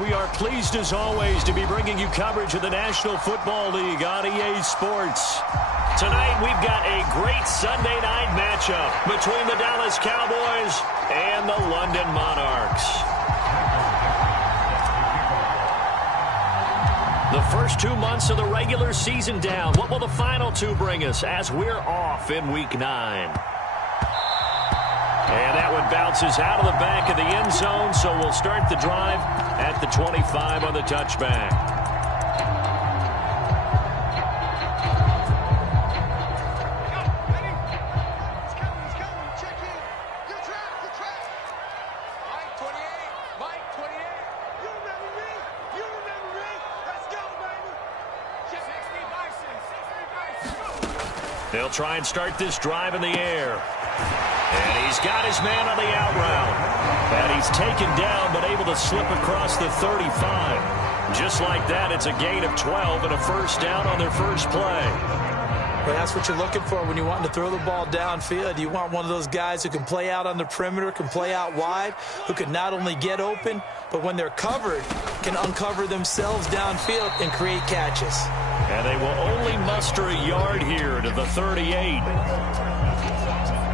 We are pleased as always to be bringing you coverage of the National Football League on EA Sports. Tonight we've got a great Sunday night matchup between the Dallas Cowboys and the London Monarchs. The first 2 months of the regular season down. What will the final two bring us as we're off in Week 9? And that one bounces out of the back of the end zone, so we'll start the drive at the 25 on the touchback. They'll try and start this drive in the air. And he's got his man on the out route. And he's taken down but able to slip across the 35. Just like that, it's a gain of 12 and a first down on their first play. Well, that's what you're looking for when you want to throw the ball downfield. You want one of those guys who can play out on the perimeter, can play out wide, who can not only get open, but when they're covered, can uncover themselves downfield and create catches. And they will only muster a yard here to the 38.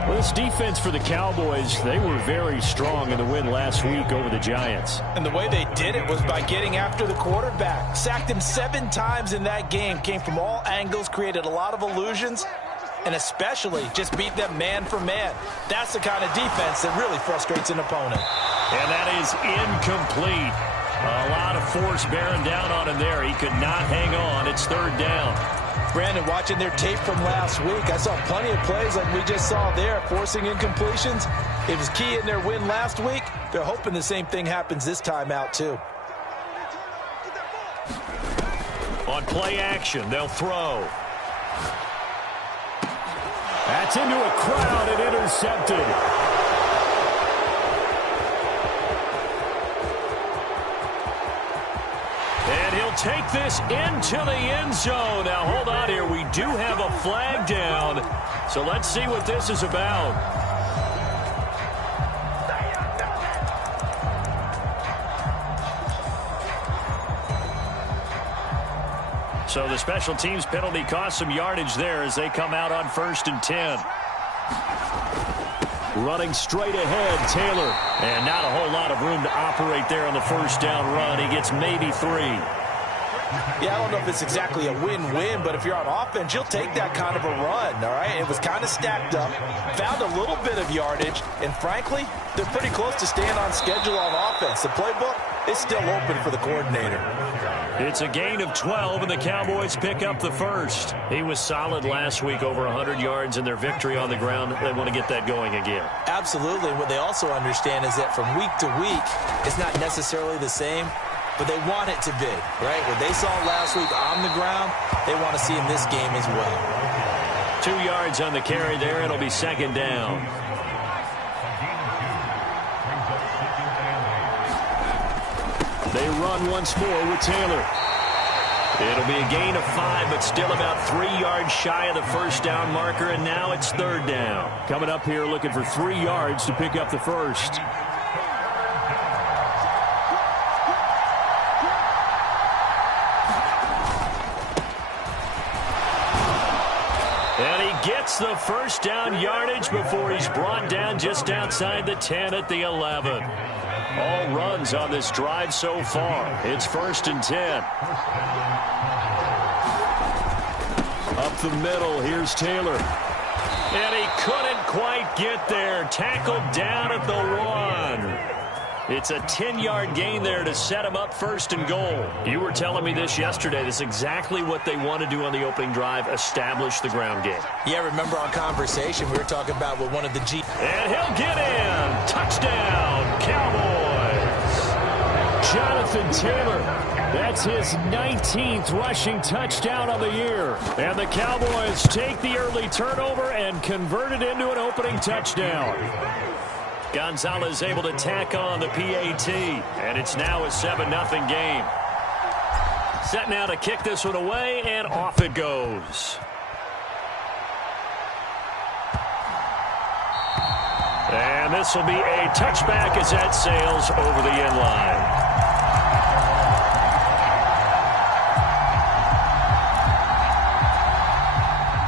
Well, this defense for the Cowboys, they were very strong in the win last week over the Giants. And the way they did it was by getting after the quarterback. Sacked him 7 times in that game. Came from all angles, created a lot of illusions, and especially just beat them man for man. That's the kind of defense that really frustrates an opponent. And that is incomplete. A lot of force bearing down on him there. He could not hang on. It's third down. Brandon, watching their tape from last week, I saw plenty of plays like we just saw there, forcing incompletions. It was key in their win last week. They're hoping the same thing happens this time out, too. On play action, they'll throw. That's into a crowd and intercepted. And he'll take this into the end zone. Now, hold on here. We do have a flag down. So let's see what this is about. So the special teams penalty cost some yardage there as they come out on 1st and 10. Running straight ahead, Taylor. And not a whole lot of room to operate there on the first down run. He gets maybe 3. Yeah, I don't know if it's exactly a win-win, but if you're on offense, you'll take that kind of a run, all right? It was kind of stacked up, found a little bit of yardage, and frankly, they're pretty close to staying on schedule on offense. The playbook is still open for the coordinator. It's a gain of 12, and the Cowboys pick up the first. He was solid last week, over 100 yards in their victory on the ground. They want to get that going again. Absolutely. What they also understand is that from week to week, it's not necessarily the same, but they want it to be, right? What they saw last week on the ground, they want to see in this game as well. 2 yards on the carry there. It'll be second down. They run once more with Taylor. It'll be a gain of 5, but still about 3 yards shy of the first down marker, and now it's third down. Coming up here looking for 3 yards to pick up the first. And he gets the first down yardage before he's brought down just outside the 10 at the 11. All runs on this drive so far. It's 1st and 10. Up the middle, here's Taylor. And he couldn't quite get there. Tackled down at the 1. It's a 10-yard gain there to set him up 1st and goal. You were telling me this yesterday. This is exactly what they want to do on the opening drive, establish the ground game. Yeah, remember our conversation we were talking about with one of the G. And he'll get in. Touchdown, Cowboys. Jonathan Taylor. That's his 19th rushing touchdown on the year. And the Cowboys take the early turnover and convert it into an opening touchdown. Gonzalez able to tack on the PAT, and it's now a 7-0 game. Set now to kick this one away, and off it goes. And this will be a touchback as that sails over the end line.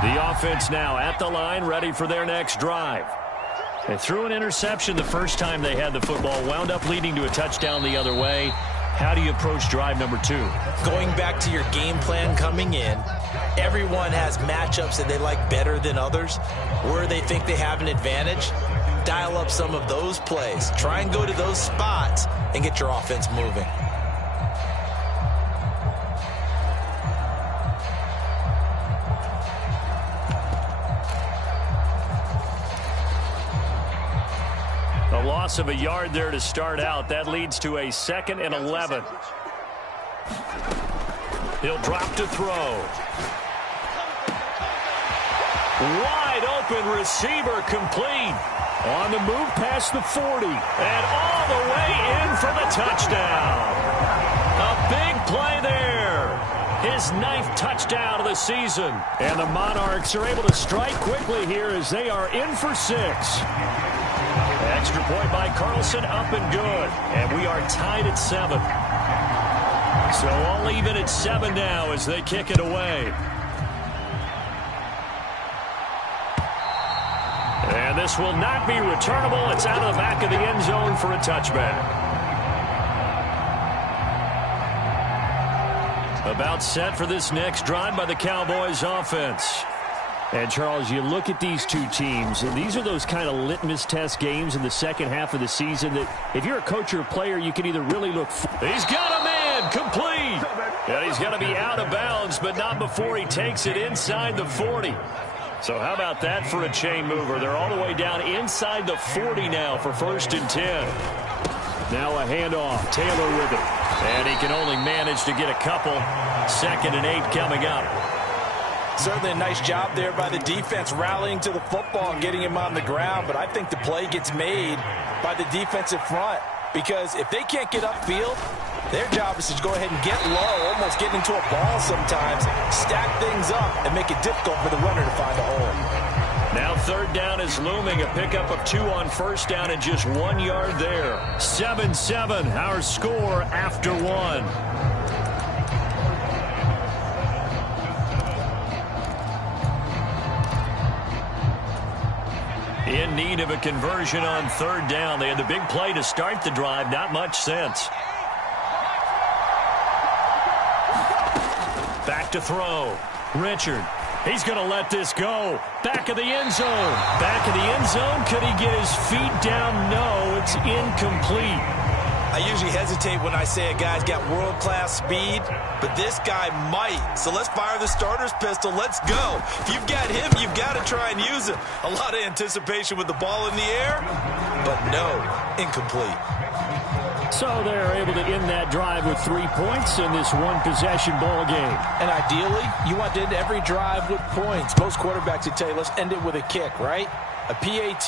The offense now at the line, ready for their next drive. They threw an interception the first time they had the football, wound up leading to a touchdown the other way. How do you approach drive number 2? Going back to your game plan coming in, everyone has matchups that they like better than others, where they think they have an advantage. Dial up some of those plays. Try and go to those spots and get your offense moving. A loss of a yard there to start out. That leads to a 2nd and 11. He'll drop to throw. Wide open receiver complete. On the move past the 40. And all the way in for the touchdown. A big play there. His 9th touchdown of the season. And the Monarchs are able to strike quickly here as they are in for 6. Extra point by Carlson, up and good. And we are tied at 7. So all even at 7 now as they kick it away. And this will not be returnable. It's out of the back of the end zone for a touchback. About set for this next drive by the Cowboys offense. And, Charles, you look at these two teams, and these are those kind of litmus test games in the second half of the season that if you're a coach or a player, you can either really look. He's got a man complete. And he's got to be out of bounds, but not before he takes it inside the 40. So how about that for a chain mover? They're all the way down inside the 40 now for 1st and 10. Now a handoff. Taylor with it. And he can only manage to get a couple. 2nd and 8 coming up. Certainly a nice job there by the defense rallying to the football and getting him on the ground. But I think the play gets made by the defensive front. Because if they can't get upfield, their job is to go ahead and get low, almost get into a ball sometimes, stack things up, and make it difficult for the runner to find a hole. Now 3rd down is looming. A pickup of 2 on 1st down and just 1 yard there. 7-7, our score after 1. In need of a conversion on 3rd down. They had the big play to start the drive. Not much sense. Back to throw. Richard. He's going to let this go. Back of the end zone. Back of the end zone. Could he get his feet down? No, it's incomplete. I usually hesitate when I say a guy's got world-class speed, but this guy might. So let's fire the starter's pistol. Let's go. If you've got him, you've got to try and use it. A lot of anticipation with the ball in the air, but no, incomplete. So they're able to end that drive with 3 points in this one-possession ball game. And ideally, you want to end every drive with points. Most quarterbacks would tell you, let's end it with a kick, right? A PAT,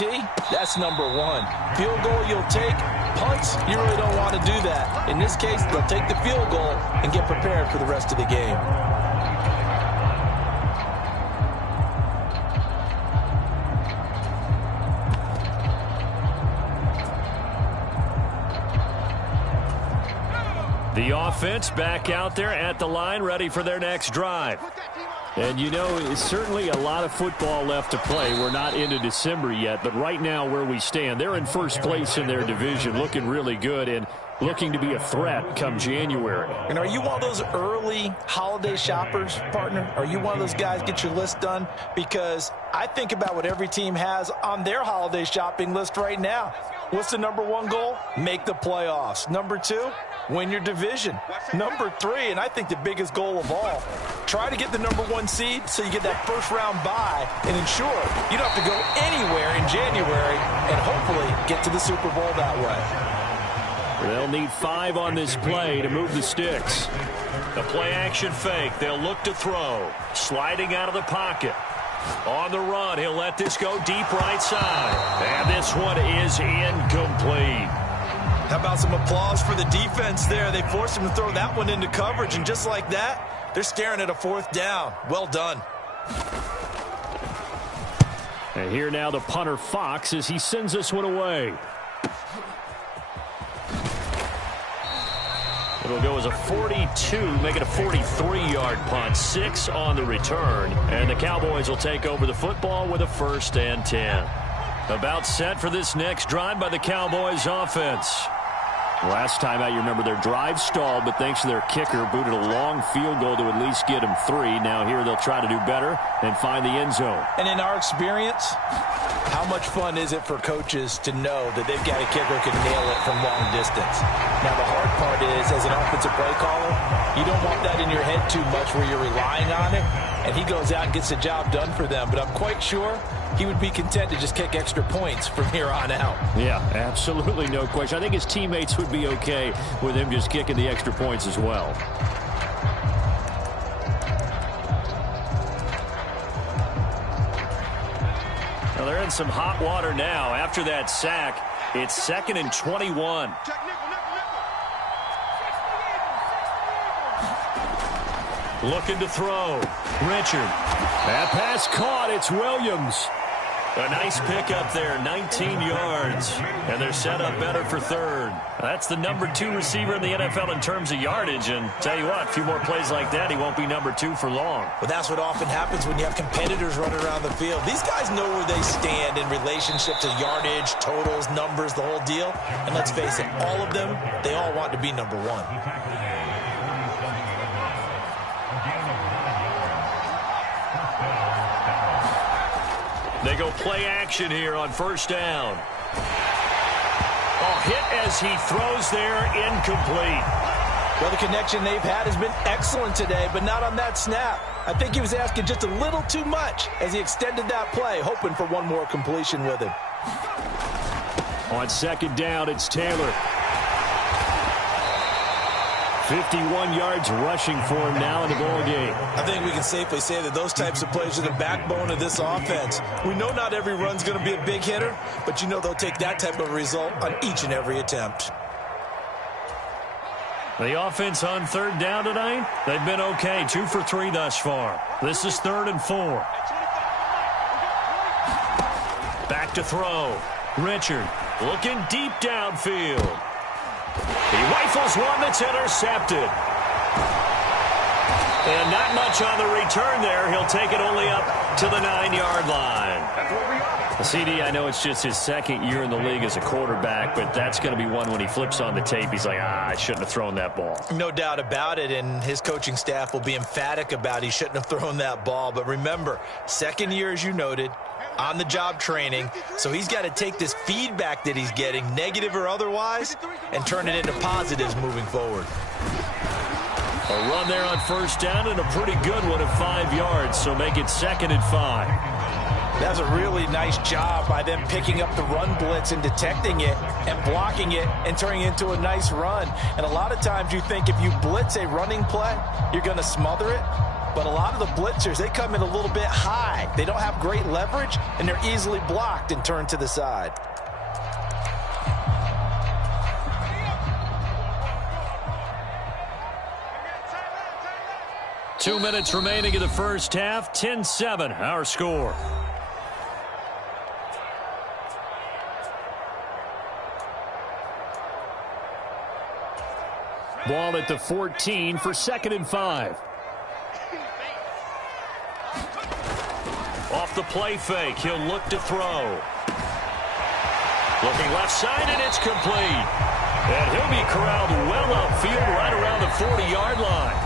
that's number 1. Field goal you'll take. Punts, you really don't want to do that. In this case, they'll take the field goal and get prepared for the rest of the game. The offense back out there at the line, ready for their next drive. And, you know, it's certainly a lot of football left to play. We're not into December yet, but right now where we stand, they're in first place in their division, looking really good and looking to be a threat come January. And are you one of those early holiday shoppers, partner? Are you one of those guys get your list done? Because I think about what every team has on their holiday shopping list right now. What's the number 1 goal? Make the playoffs. Number 2, win your division. Number 3, and I think the biggest goal of all, try to get the number 1 seed so you get that first-round bye and ensure you don't have to go anywhere in January and hopefully get to the Super Bowl that way. They'll need 5 on this play to move the sticks. The play-action fake. They'll look to throw. Sliding out of the pocket. On the run, he'll let this go deep right side. And this one is incomplete. How about some applause for the defense there? They forced him to throw that one into coverage, and just like that, they're staring at a 4th down. Well done. And here now the punter Fox as he sends this one away. It'll go as a 42, make it a 43-yard punt. 6 on the return. And the Cowboys will take over the football with a 1st and 10. About set for this next drive by the Cowboys offense. Last time out, you remember their drive stalled, but thanks to their kicker, booted a long field goal to at least get them 3. Now here they'll try to do better and find the end zone. And in our experience, how much fun is it for coaches to know that they've got a kicker who can nail it from long distance? Now, the hard part is, as an offensive play caller, you don't want that in your head too much where you're relying on it, and he goes out and gets the job done for them. But I'm quite sure he would be content to just kick extra points from here on out. Yeah, absolutely no question. I think his teammates would be okay with him just kicking the extra points as well. Well, they're in some hot water now. After that sack, it's 2nd and 21. Looking to throw. Richard. That pass caught. It's Williams. A nice pickup there, 19 yards. And they're set up better for 3rd. That's the number 2 receiver in the NFL in terms of yardage. And tell you what, a few more plays like that, he won't be number 2 for long. But that's what often happens when you have competitors running around the field. These guys know where they stand in relationship to yardage, totals, numbers, the whole deal. And let's face it, all of them, they all want to be number 1. They go play action here on 1st down. Hit as he throws there, incomplete. Well, the connection they've had has been excellent today, but not on that snap. I think he was asking just a little too much as he extended that play, hoping for one more completion with him. On 2nd down, it's Taylor. 51 yards rushing for him now in the ball game. I think we can safely say that those types of plays are the backbone of this offense. We know not every run's going to be a big hitter, but you know they'll take that type of result on each and every attempt. The offense on 3rd down tonight, they've been okay. 2 for 3 thus far. This is 3rd and 4. Back to throw. Richard looking deep downfield. He rifles one that's intercepted. And not much on the return there. He'll take it only up to the 9-yard line. CD, I know it's just his 2nd year in the league as a quarterback, but that's going to be one when he flips on the tape. He's like, I shouldn't have thrown that ball. No doubt about it, and his coaching staff will be emphatic about he shouldn't have thrown that ball. But remember, 2nd year, as you noted, on-the-job training, so he's got to take this feedback that he's getting, negative or otherwise, and turn it into positives moving forward. A run there on 1st down and a pretty good one at 5 yards, so make it 2nd and 5. That's a really nice job by them picking up the run blitz and detecting it and blocking it and turning it into a nice run. And a lot of times you think if you blitz a running play, you're going to smother it. But a lot of the blitzers, they come in a little bit high. They don't have great leverage, and they're easily blocked and turned to the side. Two minutes remaining in the first half. 10-7, our score. Ball at the 14 for 2nd and 5. Off the play fake, he'll look to throw. Looking left side, and it's complete. And he'll be corralled well upfield right around the 40-yard line.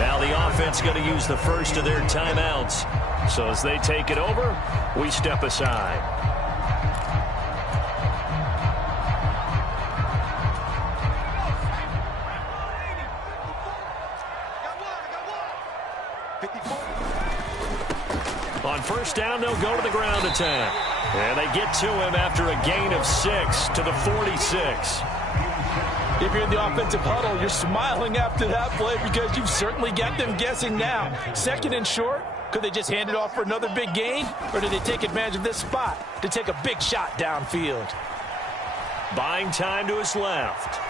Now the offense going to use the first of their timeouts. So as they take it over, we step aside. On 1st down, they'll go to the ground attack. And they get to him after a gain of 6 to the 46. If you're in the offensive huddle, you're smiling after that play because you've certainly got them guessing now. 2nd and short, could they just hand it off for another big gain? Or did they take advantage of this spot to take a big shot downfield? Buying time to his left.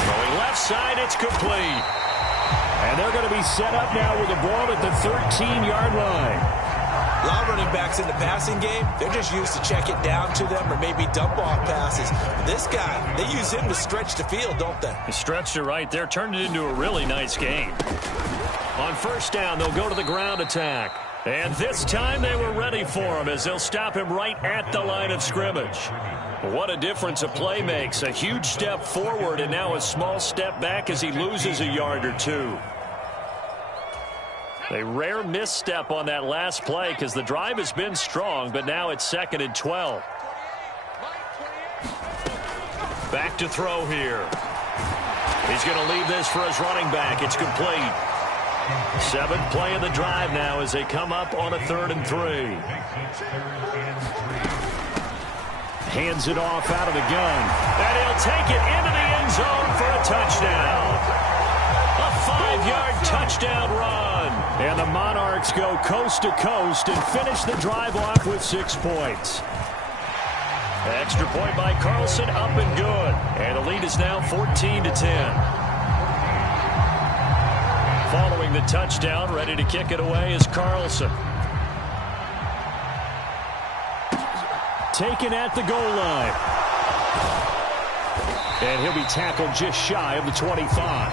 Going left side, it's complete. And they're going to be set up now with the ball at the 13-yard line. A lot of running backs in the passing game, they're just used to check it down to them or maybe dump off passes. But this guy, they use him to stretch the field, don't they? He stretched it right there, turned it into a really nice game. On first down, they'll go to the ground attack. And this time they were ready for him as they'll stop him right at the line of scrimmage. What a difference a play makes. A huge step forward and now a small step back as he loses a yard or two. A rare misstep on that last play because the drive has been strong, but now it's 2nd and 12. Back to throw here. He's going to leave this for his running back. It's complete. 7th play of the drive now as they come up on a 3rd and 3. Hands it off out of the gun. And he'll take it into the end zone for a touchdown. A 5-yard touchdown run. And the Monarchs go coast to coast and finish the drive off with 6 points. Extra point by Carlson, up and good. And the lead is now 14-10. Following the touchdown, ready to kick it away is Carlson. Taken at the goal line. And he'll be tackled just shy of the 25.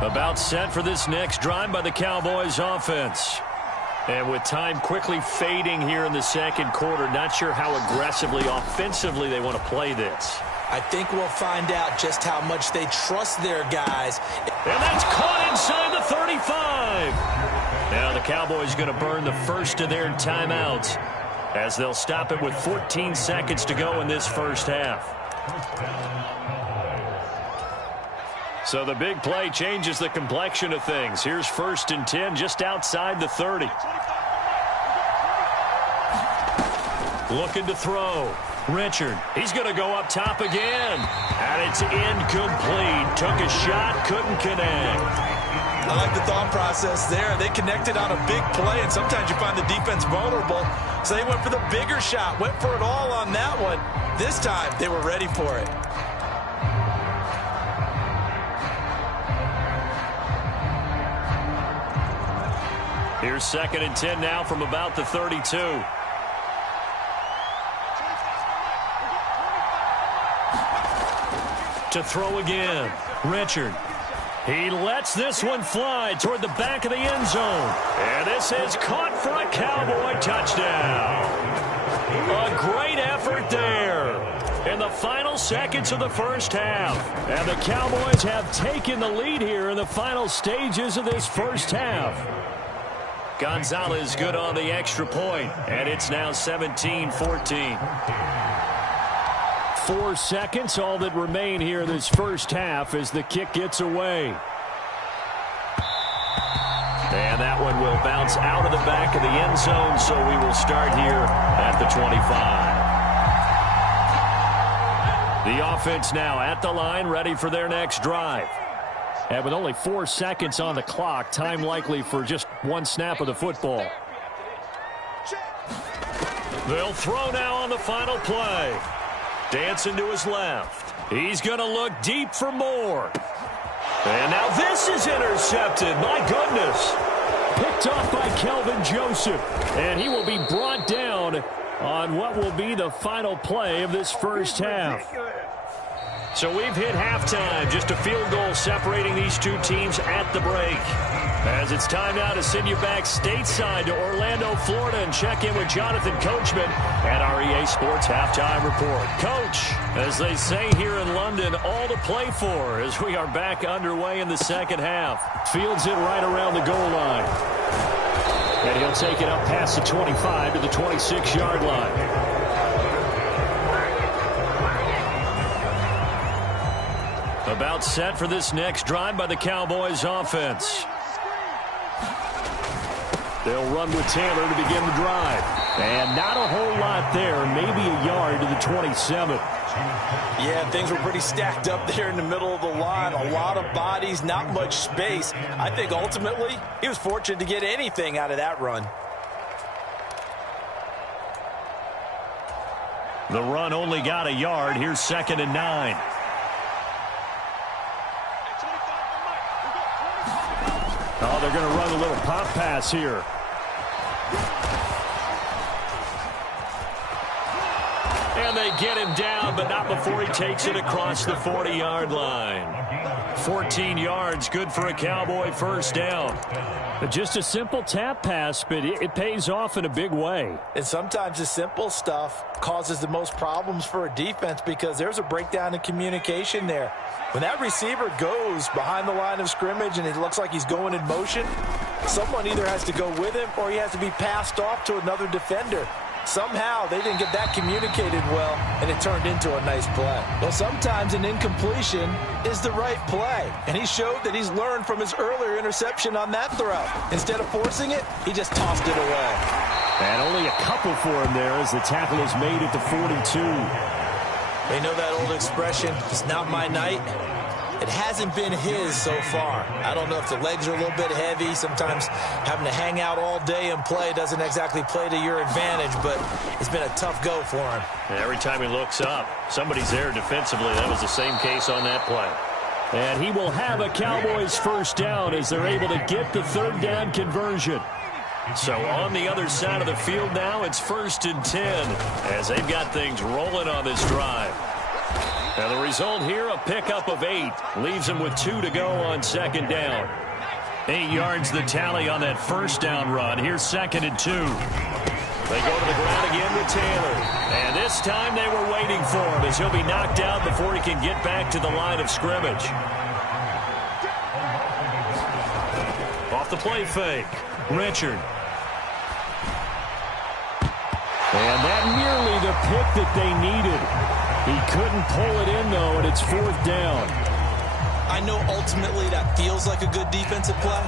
About set for this next drive by the Cowboys offense. And with time quickly fading here in the second quarter, not sure how aggressively, offensively they want to play this. I think we'll find out just how much they trust their guys. And that's caught inside the 35. Now the Cowboys going to burn the first of their timeouts as they'll stop it with 14 seconds to go in this first half. So the big play changes the complexion of things. Here's 1st and 10 just outside the 30. Looking to throw. Richard, he's going to go up top again. And it's incomplete. Took a shot, couldn't connect. I like the thought process there. They connected on a big play, and sometimes you find the defense vulnerable. So they went for the bigger shot, went for it all on that one. This time, they were ready for it. Here's 2nd and 10 now from about the 32. To throw again. Richard. He lets this one fly toward the back of the end zone. And this is caught for a Cowboy touchdown. A great effort there in the final seconds of the first half. And the Cowboys have taken the lead here in the final stages of this first half. Gonzalez good on the extra point, and it's now 17-14. 4 seconds, all that remain here in this first half as the kick gets away. And that one will bounce out of the back of the end zone, so we will start here at the 25. The offense now at the line, ready for their next drive. And with only 4 seconds on the clock, time likely for just one snap of the football. They'll throw now on the final play. Dancing to his left. He's going to look deep for more. And now this is intercepted. My goodness. Picked off by Kelvin Joseph. And he will be brought down on what will be the final play of this first half. So we've hit halftime. Just a field goal separating these two teams at the break. As it's time now to send you back stateside to Orlando, Florida, and check in with Jonathan Coachman at our EA Sports Halftime Report. Coach, as they say here in London, all to play for as we are back underway in the second half. Fields it right around the goal line. And he'll take it up past the 25 to the 26-yard line. About set for this next drive by the Cowboys offense. They'll run with Taylor to begin the drive. And not a whole lot there, maybe a yard to the 27. Yeah, things were pretty stacked up there in the middle of the line. A lot of bodies, not much space. I think ultimately he was fortunate to get anything out of that run. The run only got a yard. Here's 2nd and 9. Oh, they're going to run a little pop pass here. And they get him down, but not before he takes it across the 40-yard line. 14 yards, good for a Cowboy first down. Just a simple tap pass, but it pays off in a big way. And sometimes the simple stuff causes the most problems for a defense because there's a breakdown in communication there. When that receiver goes behind the line of scrimmage and it looks like he's going in motion, someone either has to go with him or he has to be passed off to another defender. Somehow they didn't get that communicated well, and it turned into a nice play. Well, sometimes an incompletion is the right play, and he showed that he's learned from his earlier interception on that throw. Instead of forcing it, he just tossed it away. And only a couple for him there as the tackle is made at the 42. They know that old expression, it's not my night. It hasn't been his so far. I don't know if the legs are a little bit heavy. Sometimes having to hang out all day and play doesn't exactly play to your advantage, but it's been a tough go for him. And every time he looks up, somebody's there defensively. That was the same case on that play. And he will have a Cowboys first down as they're able to get the 3rd down conversion. So on the other side of the field now, it's 1st and 10 as they've got things rolling on this drive. Now the result here, a pickup of 8. Leaves him with 2 to go on 2nd down. 8 yards the tally on that first down run. Here's 2nd and 2. They go to the ground again with Taylor. And this time they were waiting for him as he'll be knocked out before he can get back to the line of scrimmage. Off the play fake. Richard. And that nearly the pick that they needed. He couldn't pull it in, though, and it's 4th down. I know ultimately that feels like a good defensive play,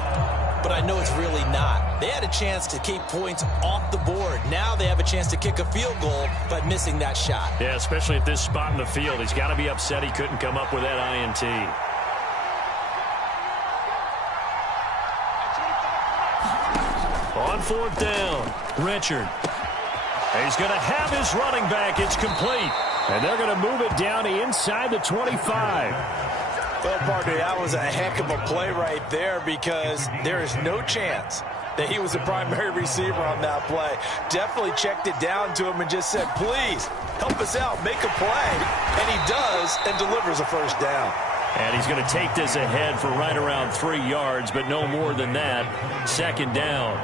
but I know it's really not. They had a chance to keep points off the board. Now they have a chance to kick a field goal by missing that shot. Yeah, especially at this spot in the field. He's got to be upset he couldn't come up with that INT. On 4th down, Richard. He's going to have his running back. It's complete. And they're going to move it down to inside the 25. Well, partner, that was a heck of a play right there because there is no chance that he was the primary receiver on that play. Definitely checked it down to him and just said, please, help us out, make a play. And he does and delivers a first down. And he's going to take this ahead for right around 3 yards, but no more than that. 2nd down.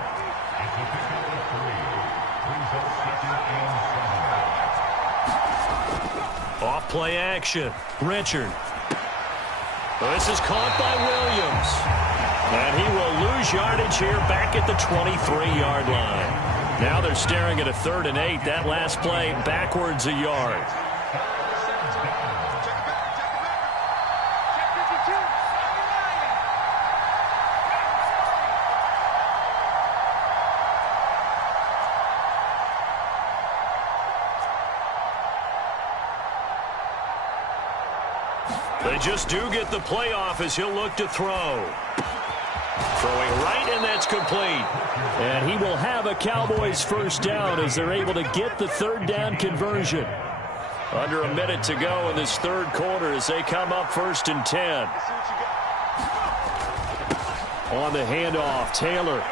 Off play action. Richard. This is caught by Williams. And he will lose yardage here back at the 23-yard line. Now they're staring at a 3rd and 8. That last play backwards a yard. They just do get the playoff as he'll look to throw. Throwing right, and that's complete. And he will have a Cowboys first down as they're able to get the 3rd down conversion. Under a minute to go in this 3rd quarter as they come up 1st and 10. On the handoff, Taylor.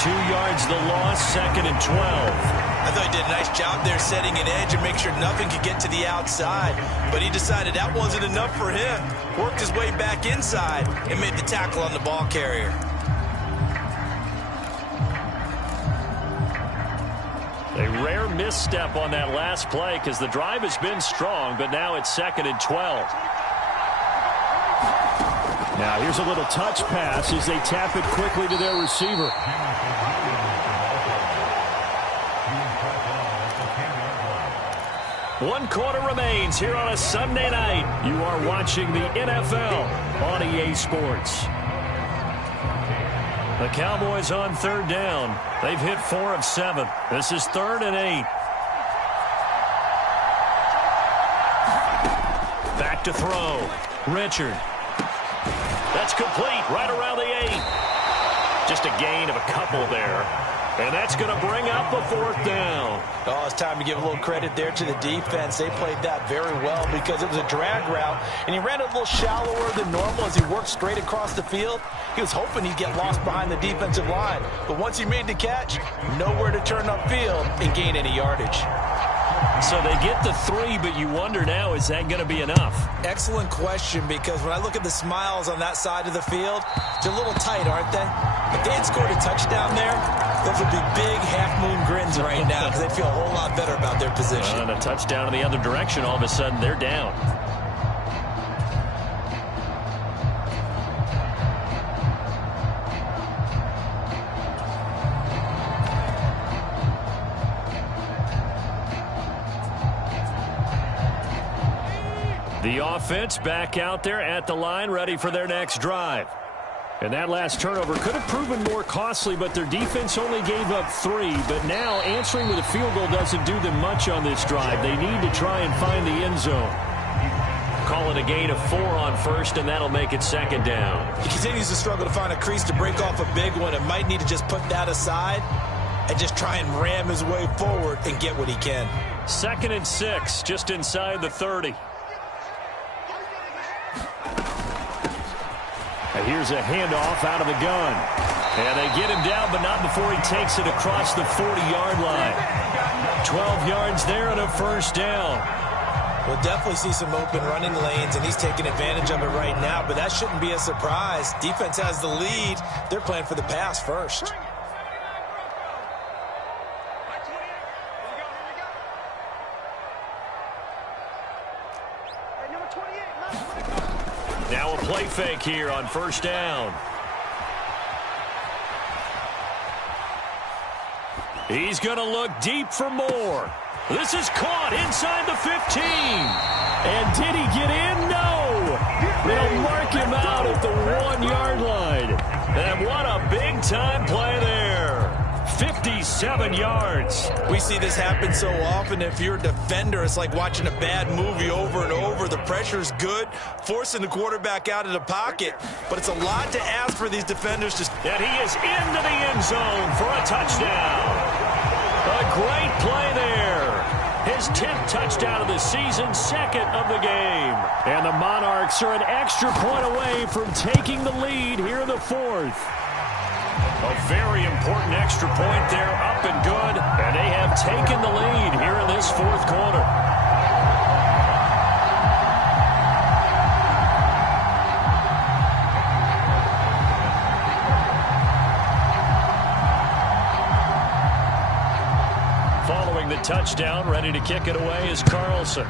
2 yards the loss, 2nd and 12. I thought he did a nice job there setting an edge and make sure nothing could get to the outside. But he decided that wasn't enough for him. Worked his way back inside and made the tackle on the ball carrier. A rare misstep on that last play because the drive has been strong, but now it's 2nd and 12. Now here's a little touch pass as they tap it quickly to their receiver. One quarter remains here on a Sunday night. You are watching the NFL on EA Sports. The Cowboys on 3rd down. They've hit 4 of 7. This is 3rd and 8. Back to throw. Richard. That's complete right around the 8. Just a gain of a couple there. And that's going to bring up a 4th down. Oh, it's time to give a little credit there to the defense. They played that very well because it was a drag route, and he ran a little shallower than normal as he worked straight across the field. He was hoping he'd get lost behind the defensive line, but once he made the catch, nowhere to turn upfield and gain any yardage. So they get the 3, but you wonder now, is that going to be enough? Excellent question, because when I look at the smiles on that side of the field, they're a little tight, aren't they? If they had scored a touchdown there, those would be big half-moon grins right now because they'd feel a whole lot better about their position. And a touchdown in the other direction, all of a sudden they're down. The offense back out there at the line, ready for their next drive. And that last turnover could have proven more costly, but their defense only gave up 3. But now answering with a field goal doesn't do them much on this drive. They need to try and find the end zone. Call it a gain of 4 on 1st, and that'll make it 2nd down. He continues to struggle to find a crease to break off a big one and might need to just put that aside and just try and ram his way forward and get what he can. 2nd and 6, just inside the 30. And here's a handoff out of the gun. And they get him down, but not before he takes it across the 40-yard line. 12 yards there and a 1st down. We'll definitely see some open running lanes, and he's taking advantage of it right now, but that shouldn't be a surprise. Defense has the lead. They're playing for the pass first. Now a play fake here on 1st down. He's going to look deep for more. This is caught inside the 15. And did he get in? No. They'll mark him out at the 1-yard line. And what a big-time play there. 57 yards. We see this happen so often. If you're a defender, it's like watching a bad movie over and over. The pressure's good, forcing the quarterback out of the pocket. But it's a lot to ask for these defenders to... And he is into the end zone for a touchdown. A great play there. His 10th touchdown of the season, 2nd of the game. And the Monarchs are an extra point away from taking the lead here in the 4th. A very important extra point there, up and good. And they have taken the lead here in this 4th quarter. Following the touchdown, ready to kick it away is Carlson.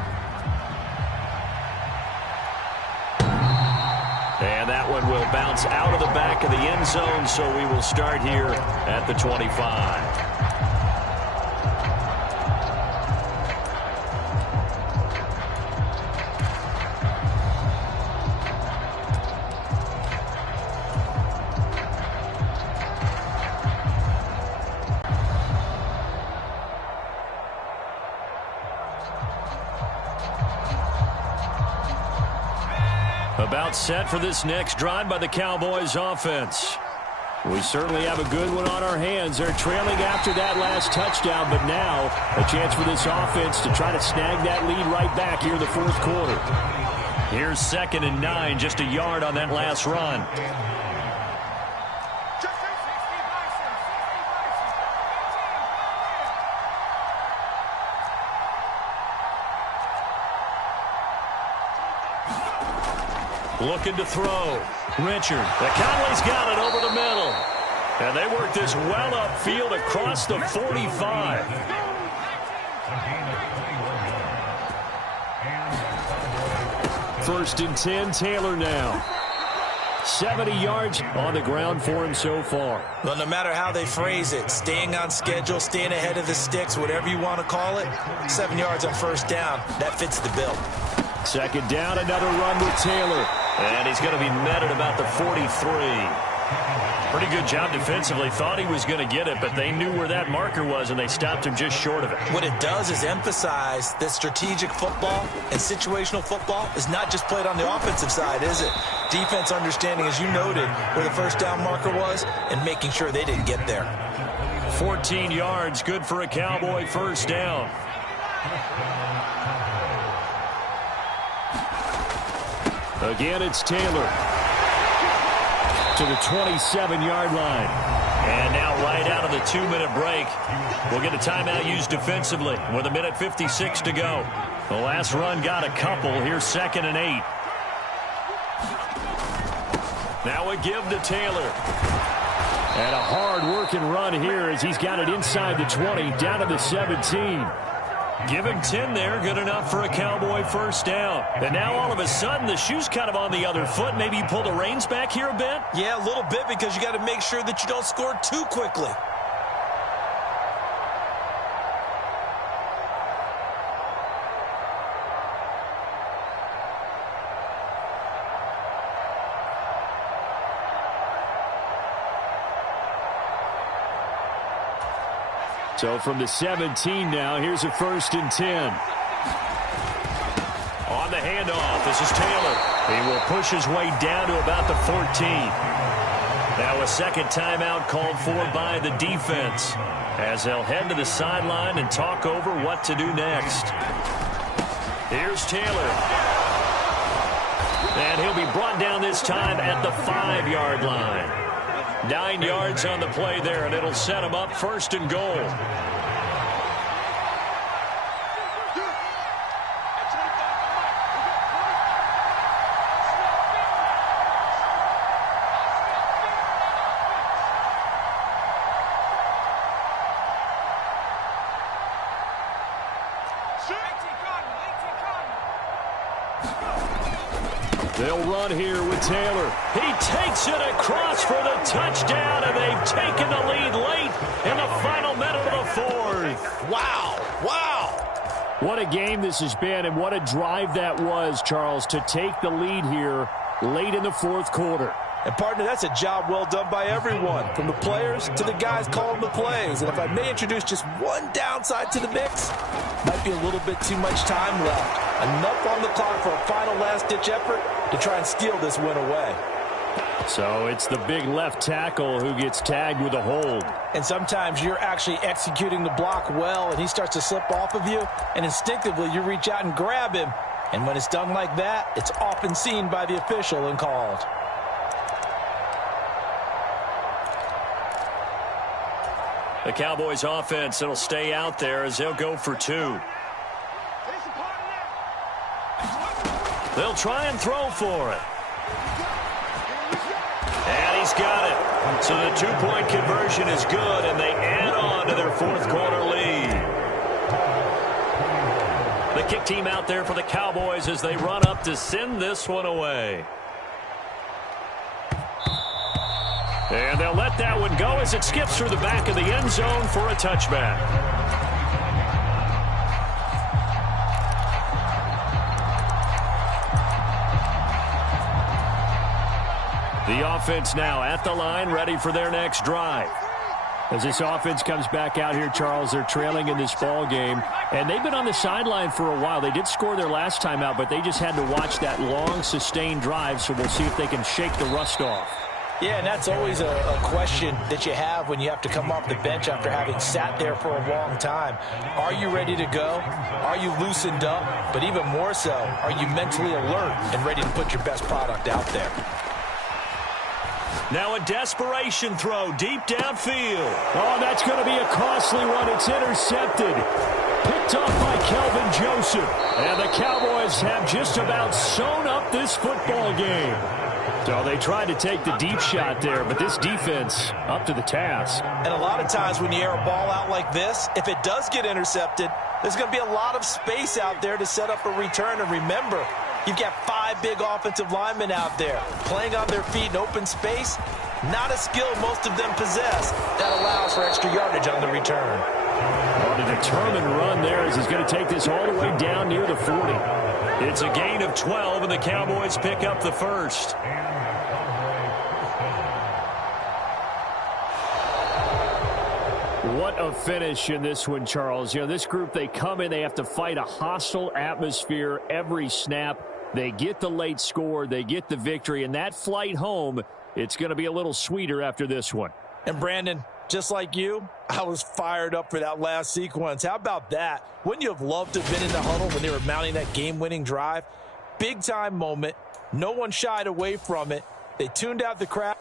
And that one will bounce out of the back of the end zone, so we will start here at the 25. About set for this next drive by the Cowboys offense. We certainly have a good one on our hands. They're trailing after that last touchdown, but now a chance for this offense to try to snag that lead right back here in the 4th quarter. Here's 2nd and 9, just a yard on that last run. Looking to throw. Richard. The Cowboys got it over the middle. And they work this well upfield across the 45. First and 10, Taylor now. 70 yards on the ground for him so far. Well, no matter how they phrase it, staying on schedule, staying ahead of the sticks, whatever you want to call it, 7 yards on 1st down, that fits the bill. 2nd down, another run with Taylor. And he's going to be met at about the 43. Pretty good job defensively. Thought he was going to get it, but they knew where that marker was, and they stopped him just short of it. What it does is emphasize that strategic football and situational football is not just played on the offensive side, is it? Defense understanding, as you noted, where the 1st down marker was and making sure they didn't get there. 14 yards, good for a Cowboy first down. Again, it's Taylor to the 27-yard line. And now right out of the 2-minute break, we'll get a timeout used defensively with 1:56 to go. The last run got a couple. Here's 2nd and 8. Now a give to Taylor. And a hard-working run here as he's got it inside the 20, down to the 17. Give him 10 there, good enough for a Cowboy first down. And now all of a sudden, the shoe's kind of on the other foot. Maybe you pull the reins back here a bit? Yeah, a little bit, because you got to make sure that you don't score too quickly. So from the 17 now, here's a 1st and 10. On the handoff, this is Taylor. He will push his way down to about the 14. Now a second timeout called for by the defense as they'll head to the sideline and talk over what to do next. Here's Taylor. And he'll be brought down this time at the 5-yard line. 9 yards on the play there, and it'll set him up 1st and goal. They'll run here with Taylor. He takes it across for the touchdown, and they've taken the lead late in the final minute of the 4th. Wow. Wow. What a game this has been, and what a drive that was, Charles, to take the lead here late in the 4th quarter. And, partner, that's a job well done by everyone, from the players to the guys calling the plays. And if I may introduce just one downside to the mix, might be a little bit too much time left. Enough on the clock for a final last-ditch effort to try and steal this win away. So it's the big left tackle who gets tagged with a hold. And sometimes you're actually executing the block well, and he starts to slip off of you, and instinctively you reach out and grab him. And when it's done like that, it's often seen by the official and called. The Cowboys offense, it'll stay out there as they'll go for 2. They'll try and throw for it. And he's got it. So the 2-point conversion is good, and they add on to their 4th quarter lead. The kick team out there for the Cowboys as they run up to send this one away. And they'll let that one go as it skips through the back of the end zone for a touchback. The offense now at the line, ready for their next drive. As this offense comes back out here, Charles, they're trailing in this ball game, and they've been on the sideline for a while. They did score their last time out, but they just had to watch that long, sustained drive, so we'll see if they can shake the rust off. Yeah, and that's always a question that you have when you have to come off the bench after having sat there for a long time. Are you ready to go? Are you loosened up? But even more so, are you mentally alert and ready to put your best product out there? Now a desperation throw deep downfield. Oh, that's going to be a costly one. It's intercepted. Picked up by Kelvin Joseph. And the Cowboys have just about sewn up this football game. So they tried to take the deep shot there, but this defense up to the task. And a lot of times when you air a ball out like this, if it does get intercepted, there's going to be a lot of space out there to set up a return. And remember, you've got 5 big offensive linemen out there playing on their feet in open space. Not a skill most of them possess that allows for extra yardage on the return. On a determined run there as he's going to take this all the way down near the 40. It's a gain of 12, and the Cowboys pick up the first. What a finish in this one, Charles. You know, this group, they come in, they have to fight a hostile atmosphere every snap. They get the late score, they get the victory, and that flight home, it's going to be a little sweeter after this one. And Brandon, Just like you, I was fired up for that last sequence. How about that? Wouldn't you have loved to have been in the huddle when they were mounting that game-winning drive? Big-time moment. No one shied away from it. They tuned out the crowd.